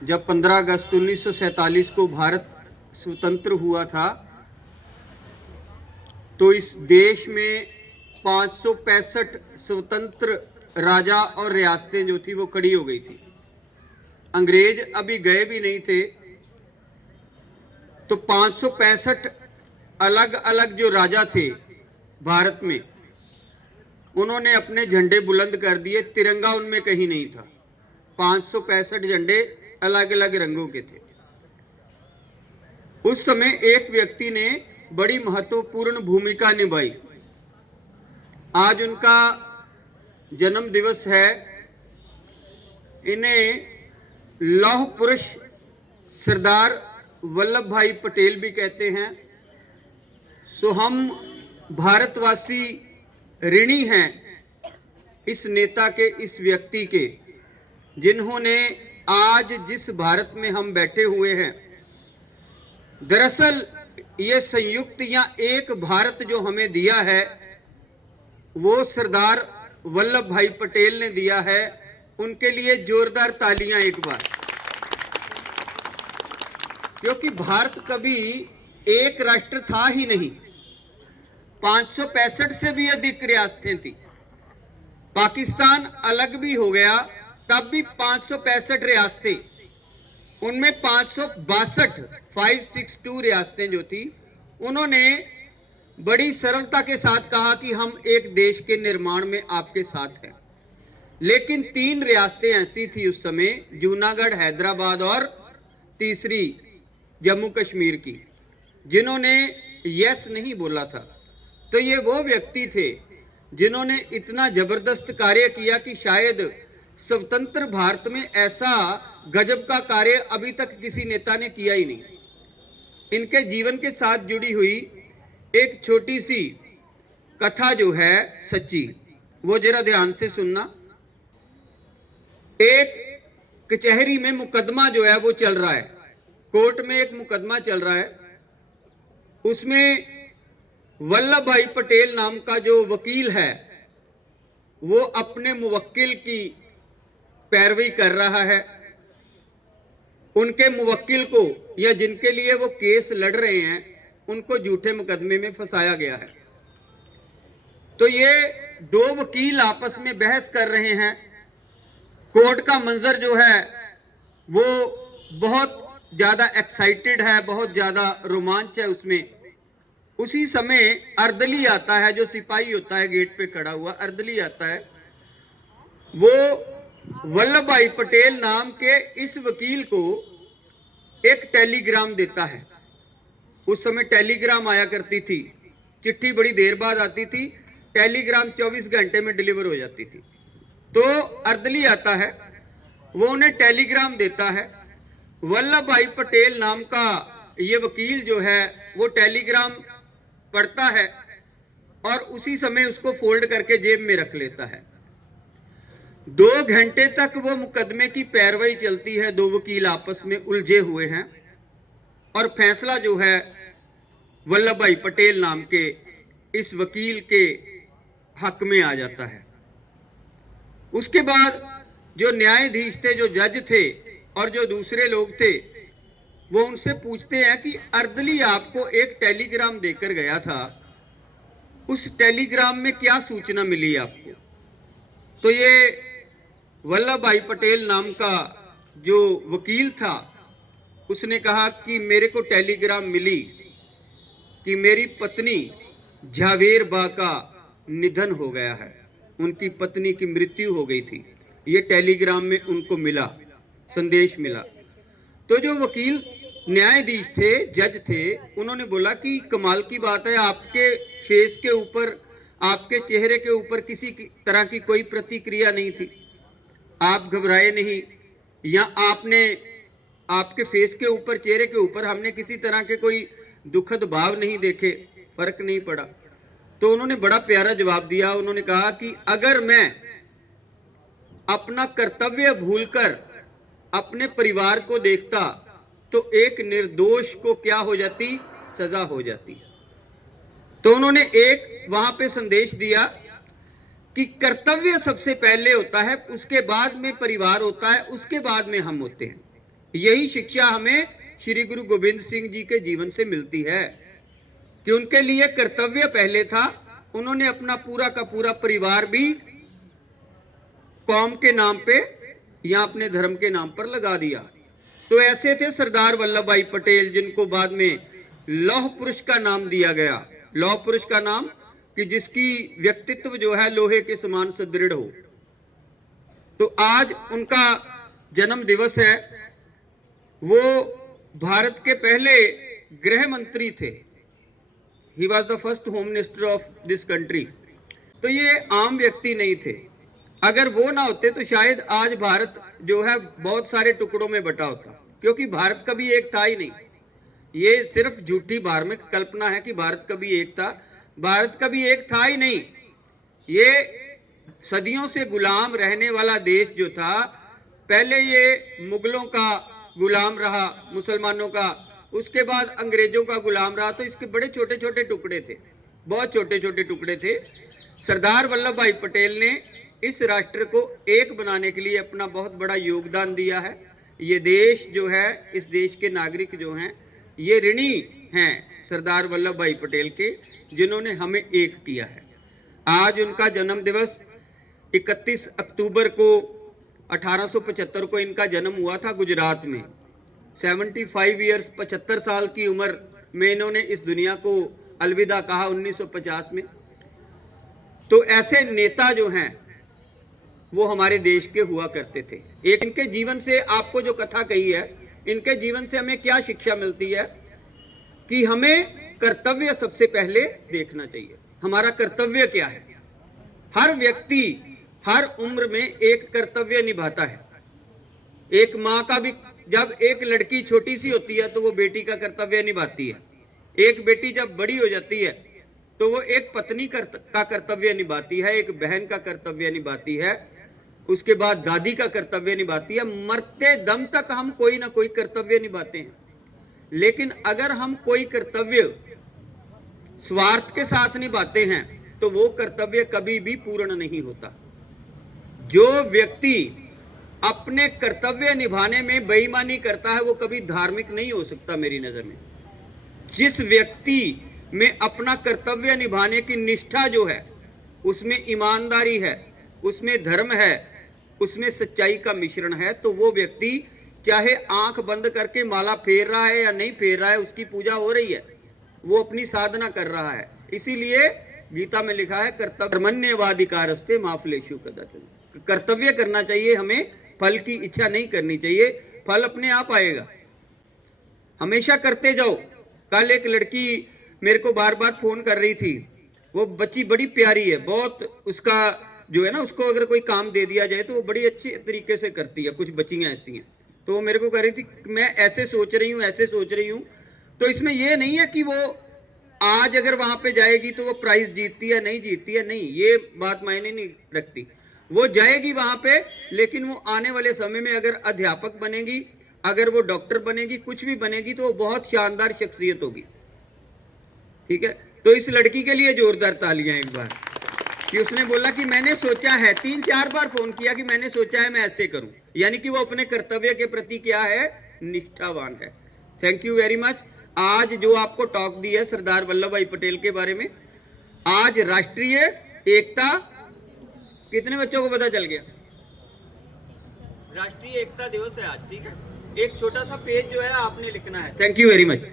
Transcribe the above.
जब 15 अगस्त 1947 को भारत स्वतंत्र हुआ था तो इस देश में 565 स्वतंत्र राजा और रियासतें जो थी वो खड़ी हो गई थी। अंग्रेज अभी गए भी नहीं थे, तो 565 अलग अलग जो राजा थे भारत में, उन्होंने अपने झंडे बुलंद कर दिए। तिरंगा उनमें कहीं नहीं था। 565 झंडे अलग अलग रंगों के थे। उस समय एक व्यक्ति ने बड़ी महत्वपूर्ण भूमिका निभाई। आज उनका जन्म दिवस है। इन्हें लौह पुरुष सरदार वल्लभ भाई पटेल भी कहते हैं। सो हम भारतवासी ऋणी हैं इस नेता के, इस व्यक्ति के, जिन्होंने आज जिस भारत में हम बैठे हुए हैं, दरअसल ये संयुक्त या एक भारत जो हमें दिया है वो सरदार वल्लभ भाई पटेल ने दिया है। उनके लिए जोरदार तालियां एक बार। क्योंकि भारत कभी एक राष्ट्र था ही नहीं। 565 से भी अधिक रियासतें थी। पाकिस्तान अलग भी हो गया तब भी 565 रियासतें, उनमें 562 रियासतें जो थी, उन्होंने बड़ी सरलता के साथ कहा कि हम एक देश के निर्माण में आपके साथ हैं। लेकिन 3 रियासतें ऐसी थी उस समय, जूनागढ़, हैदराबाद और तीसरी जम्मू कश्मीर की, जिन्होंने यस नहीं बोला था। तो ये वो व्यक्ति थे जिन्होंने इतना जबरदस्त कार्य किया कि शायद स्वतंत्र भारत में ऐसा गजब का कार्य अभी तक किसी नेता ने किया ही नहीं। इनके जीवन के साथ जुड़ी हुई एक छोटी सी कथा जो है सच्ची, वो जरा ध्यान से सुनना। एक कचहरी में मुकदमा जो है वो चल रहा है। कोर्ट में एक मुकदमा चल रहा है। उसमें वल्लभ भाई पटेल नाम का जो वकील है वो अपने मुवक्किल की पैरवी कर रहा है। उनके मुवक्किल को या जिनके लिए वो केस लड़ रहे हैं उनको झूठे मुकदमे में फंसाया गया है। तो ये 2 वकील आपस में बहस कर रहे हैं। कोर्ट का मंजर जो है वो बहुत ज्यादा एक्साइटेड है, बहुत ज्यादा रोमांच है उसमें। उसी समय अर्दली आता है, जो सिपाही होता है गेट पे खड़ा हुआ, अर्दली आता है। वो वल्लभ भाई पटेल नाम के इस वकील को एक टेलीग्राम देता है। उस समय टेलीग्राम आया करती थी, चिट्ठी बड़ी देर बाद आती थी, टेलीग्राम 24 घंटे में डिलीवर हो जाती थी। तो अर्दली आता है, वो उन्हें टेलीग्राम देता है। वल्लभ भाई पटेल नाम का ये वकील जो है वो टेलीग्राम पढ़ता है और उसी समय उसको फोल्ड करके जेब में रख लेता है। 2 घंटे तक वो मुकदमे की पैरवाई चलती है। 2 वकील आपस में उलझे हुए हैं और फैसला जो है वल्लभ भाई पटेल नाम के इस वकील के हक में आ जाता है। उसके बाद जो न्यायाधीश थे, जो जज थे और जो दूसरे लोग थे, वो उनसे पूछते हैं कि अर्दली आपको एक टेलीग्राम देकर गया था, उस टेलीग्राम में क्या सूचना मिली आपको? तो ये वल्लभ भाई पटेल नाम का जो वकील था उसने कहा कि मेरे को टेलीग्राम मिली कि मेरी पत्नी झावेर बा का निधन हो गया है, उनकी पत्नी की मृत्यु हो गई थी। ये टेलीग्राम में उनको मिला, संदेश मिला। तो जो वकील न्यायाधीश थे, जज थे, उन्होंने बोला कि कमाल की बात है, आपके फेस के ऊपर, आपके चेहरे के ऊपर किसी तरह की कोई प्रतिक्रिया नहीं थी, आप घबराए नहीं, या आपके फेस के ऊपर, चेहरे के ऊपर हमने किसी तरह के कोई दुखद भाव नहीं देखे, फर्क नहीं पड़ा। तो उन्होंने बड़ा प्यारा जवाब दिया। उन्होंने कहा कि अगर मैं अपना कर्तव्य भूलकर अपने परिवार को देखता तो एक निर्दोष को क्या हो जाती, सजा हो जाती। तो उन्होंने एक वहां पे संदेश दिया कि कर्तव्य सबसे पहले होता है, उसके बाद में परिवार होता है, उसके बाद में हम होते हैं। यही शिक्षा हमें श्री गुरु गोविंद सिंह जी के जीवन से मिलती है कि उनके लिए कर्तव्य पहले था, उन्होंने अपना पूरा का पूरा परिवार भी कौम के नाम पे या अपने धर्म के नाम पर लगा दिया। तो ऐसे थे सरदार वल्लभ भाई पटेल, जिनको बाद में लौह पुरुष का नाम दिया गया। लौह पुरुष का नाम कि जिसकी व्यक्तित्व जो है लोहे के समान सुदृढ़ हो। तो आज उनका जन्म दिवस है। वो भारत के पहले गृह मंत्री थे। He was the first home minister of this country. तो ये आम व्यक्ति नहीं थे। अगर वो ना होते तो शायद आज भारत जो है बहुत सारे टुकड़ों में बटा होता, क्योंकि भारत कभी एक था ही नहीं। ये सिर्फ झूठी धार्मिक कल्पना है कि भारत कभी एक था। भारत कभी एक था ही नहीं। ये सदियों से गुलाम रहने वाला देश जो था, पहले ये मुगलों का गुलाम रहा, मुसलमानों का, उसके बाद अंग्रेजों का गुलाम रहा। तो इसके बड़े छोटे छोटे टुकड़े थे, बहुत छोटे छोटे टुकड़े थे। सरदार वल्लभ भाई पटेल ने इस राष्ट्र को एक बनाने के लिए अपना बहुत बड़ा योगदान दिया है। ये देश जो है, इस देश के नागरिक जो हैं, ये ऋणी हैं सरदार वल्लभ भाई पटेल के, जिन्होंने हमें एक किया है। आज उनका जन्म दिवस 31 अक्टूबर को 1875 को इनका जन्म हुआ था गुजरात में। 75 ईयर्स 75 साल की उम्र में इन्होंने इस दुनिया को अलविदा कहा 1950 में। तो ऐसे नेता जो हैं वो हमारे देश के हुआ करते थे। एक इनके जीवन से आपको जो कथा कही है, इनके जीवन से हमें क्या शिक्षा मिलती है कि हमें कर्तव्य सबसे पहले देखना चाहिए। हमारा कर्तव्य क्या है? हर व्यक्ति हर उम्र में एक कर्तव्य निभाता है। एक माँ का भी, जब एक लड़की छोटी सी होती है तो वो बेटी का कर्तव्य निभाती है। एक बेटी जब बड़ी हो जाती है तो वो एक पत्नी का कर्तव्य निभाती है, एक बहन का कर्तव्य निभाती है, उसके बाद दादी का कर्तव्य निभाती है। मरते दम तक हम कोई ना कोई कर्तव्य निभाते हैं। लेकिन अगर हम कोई कर्तव्य स्वार्थ के साथ निभाते हैं तो वो कर्तव्य कभी भी पूर्ण नहीं होता। जो व्यक्ति अपने कर्तव्य निभाने में बेईमानी करता है वो कभी धार्मिक नहीं हो सकता मेरी नजर में। जिस व्यक्ति में अपना कर्तव्य निभाने की निष्ठा जो है, उसमें ईमानदारी है, उसमें धर्म है, उसमें सच्चाई का मिश्रण है, तो वो व्यक्ति चाहे आंख बंद करके माला फेर रहा है या नहीं फेर रहा है, उसकी पूजा हो रही है, वो अपनी साधना कर रहा है। इसीलिए गीता में लिखा है कर्तव्यवाधिकारस्ते मा फलेषु कदाचन। कर्तव्य करना चाहिए हमें, फल की इच्छा नहीं करनी चाहिए। फल अपने आप आएगा, हमेशा करते जाओ। कल एक लड़की मेरे को बार बार फोन कर रही थी। वो बच्ची बड़ी प्यारी है बहुत, उसका जो है ना, उसको अगर कोई काम दे दिया जाए तो वो बड़ी अच्छी तरीके से करती है। कुछ बच्चियां ऐसी हैं। तो वो मेरे को कह रही थी मैं ऐसे सोच रही हूँ, ऐसे सोच रही हूँ। तो इसमें ये नहीं है कि वो आज अगर वहां पे जाएगी तो वो प्राइज जीतती है, नहीं जीतती है, नहीं, ये बात मायने नहीं रखती। वो जाएगी वहां पे, लेकिन वो आने वाले समय में अगर अध्यापक बनेगी, अगर वो डॉक्टर बनेगी, कुछ भी बनेगी, तो वो बहुत शानदार शख्सियत होगी। ठीक है, तो इस लड़की के लिए जोरदार तालियां एक बार, कि उसने बोला कि मैंने सोचा है, 3-4 बार फोन किया कि मैंने सोचा है मैं ऐसे करूं। यानी कि वो अपने कर्तव्य के प्रति क्या है, निष्ठावान है। Thank you very much. आज जो आपको टॉक दी है सरदार वल्लभ भाई पटेल के बारे में, आज राष्ट्रीय एकता, कितने बच्चों को पता चल गया? राष्ट्रीय एकता दिवस है आज। ठीक है, एक छोटा सा पेज जो है आपने लिखना है। Thank you very much.